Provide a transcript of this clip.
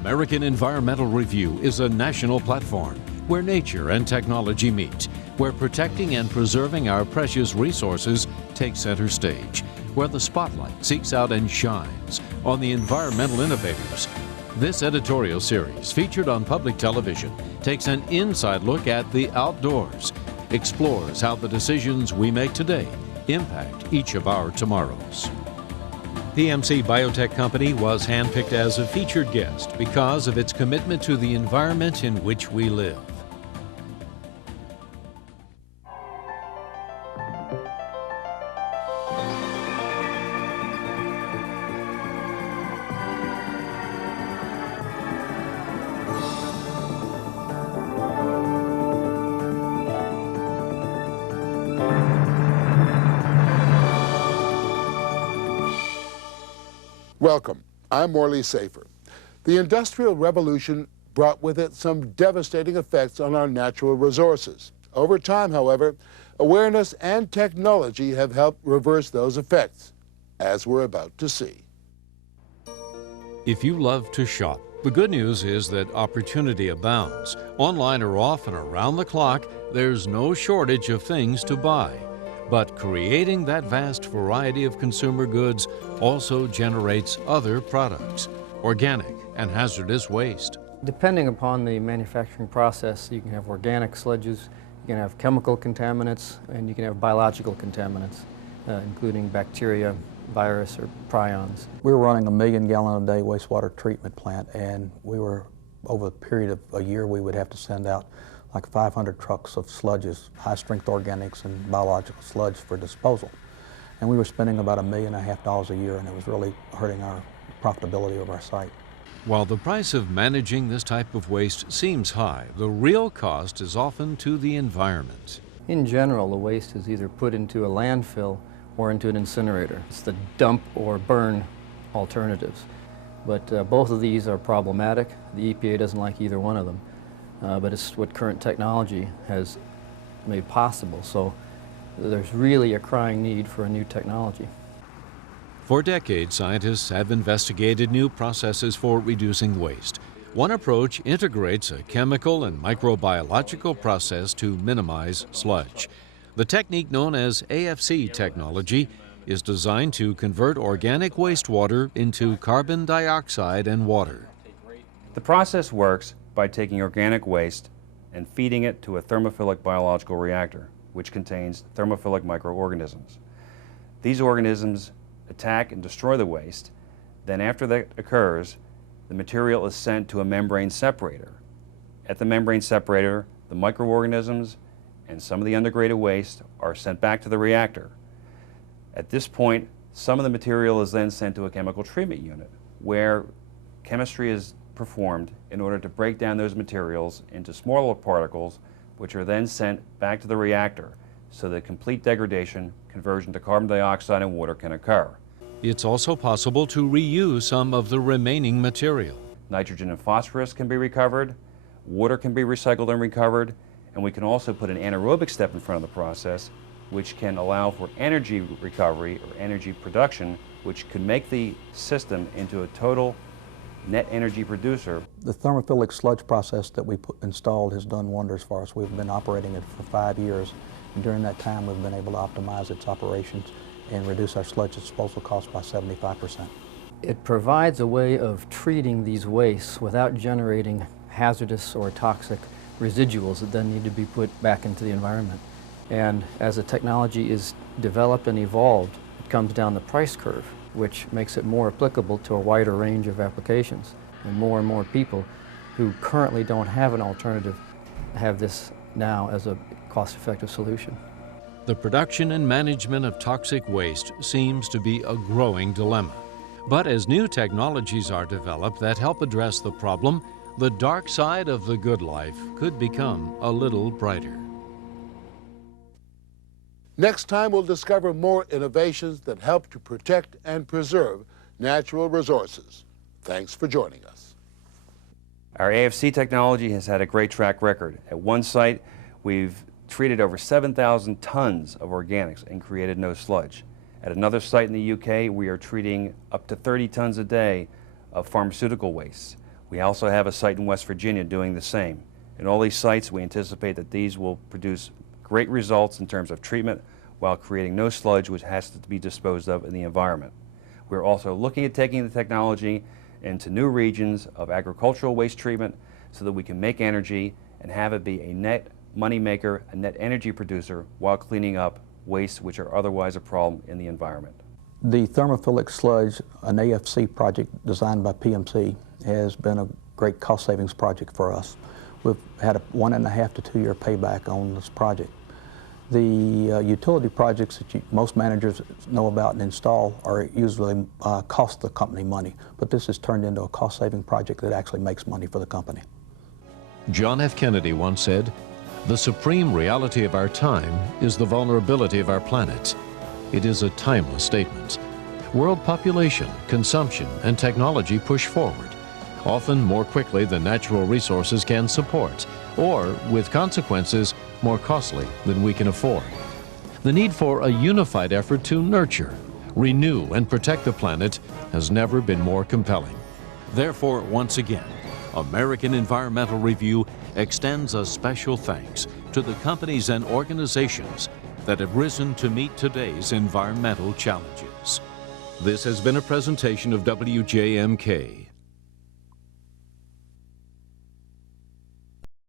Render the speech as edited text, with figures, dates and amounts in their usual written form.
American Environmental Review is a national platform where nature and technology meet, where protecting and preserving our precious resources takes center stage, where the spotlight seeks out and shines on the environmental innovators. This editorial series, featured on public television, takes an inside look at the outdoors, explores how the decisions we make today impact each of our tomorrows. PMC BioTec Company was handpicked as a featured guest because of its commitment to the environment in which we live. Welcome. I'm Morley Safer. The Industrial Revolution brought with it some devastating effects on our natural resources. Over time, however, awareness and technology have helped reverse those effects, as we're about to see. If you love to shop, the good news is that opportunity abounds. Online or off and around the clock, there's no shortage of things to buy. But creating that vast variety of consumer goods also generates other products, organic and hazardous waste. Depending upon the manufacturing process, you can have organic sludges, you can have chemical contaminants, and you can have biological contaminants, including bacteria, virus, or prions. We were running a 1 million gallon a day wastewater treatment plant, and we were, over a period of a year, we would have to send out like 500 trucks of sludges, high-strength organics and biological sludge for disposal. And we were spending about $1.5 million a year, and it was really hurting our profitability of our site. While the price of managing this type of waste seems high, the real cost is often to the environment. In general, the waste is either put into a landfill or into an incinerator. It's the dump or burn alternatives. But both of these are problematic. The EPA doesn't like either one of them. But it's what current technology has made possible. So there's really a crying need for a new technology. For decades, scientists have investigated new processes for reducing waste. One approach integrates a chemical and microbiological process to minimize sludge. The technique, known as AFC technology, is designed to convert organic wastewater into carbon dioxide and water. The process works by taking organic waste and feeding it to a thermophilic biological reactor, which contains thermophilic microorganisms. These organisms attack and destroy the waste. Then after that occurs, the material is sent to a membrane separator. At the membrane separator, the microorganisms and some of the undegraded waste are sent back to the reactor. At this point, some of the material is then sent to a chemical treatment unit, where chemistry is performed in order to break down those materials into smaller particles, which are then sent back to the reactor so that complete degradation, conversion to carbon dioxide and water can occur. It's also possible to reuse some of the remaining material. Nitrogen and phosphorus can be recovered, water can be recycled and recovered, and we can also put an anaerobic step in front of the process, which can allow for energy recovery or energy production, which could make the system into a total net energy producer. The thermophilic sludge process that we installed has done wonders for us. We've been operating it for 5 years, and during that time we've been able to optimize its operations and reduce our sludge disposal costs by 75%. It provides a way of treating these wastes without generating hazardous or toxic residuals that then need to be put back into the environment. And as the technology is developed and evolved, it comes down the price curve, which makes it more applicable to a wider range of applications. And more people who currently don't have an alternative have this now as a cost-effective solution. The production and management of toxic waste seems to be a growing dilemma. But as new technologies are developed that help address the problem, the dark side of the good life could become a little brighter. Next time, we'll discover more innovations that help to protect and preserve natural resources. Thanks for joining us. Our AFC technology has had a great track record. At one site, we've treated over 7,000 tons of organics and created no sludge. At another site in the UK, we are treating up to 30 tons a day of pharmaceutical waste. We also have a site in West Virginia doing the same. In all these sites, we anticipate that these will produce great results in terms of treatment while creating no sludge which has to be disposed of in the environment. We're also looking at taking the technology into new regions of agricultural waste treatment so that we can make energy and have it be a net money maker, a net energy producer, while cleaning up wastes which are otherwise a problem in the environment. The thermophilic sludge, an AFC project designed by PMC, has been a great cost savings project for us. We've had a 1.5 to 2 year payback on this project. The utility projects that most managers know about and install are usually cost the company money, but this has turned into a cost saving project that actually makes money for the company. John F. Kennedy once said, "The supreme reality of our time is the vulnerability of our planet." It is a timeless statement. World population, consumption, and technology push forward, often more quickly than natural resources can support, or with consequences more costly than we can afford. The need for a unified effort to nurture, renew, and protect the planet has never been more compelling. Therefore, once again, American Environmental Review extends a special thanks to the companies and organizations that have risen to meet today's environmental challenges. This has been a presentation of WJMK.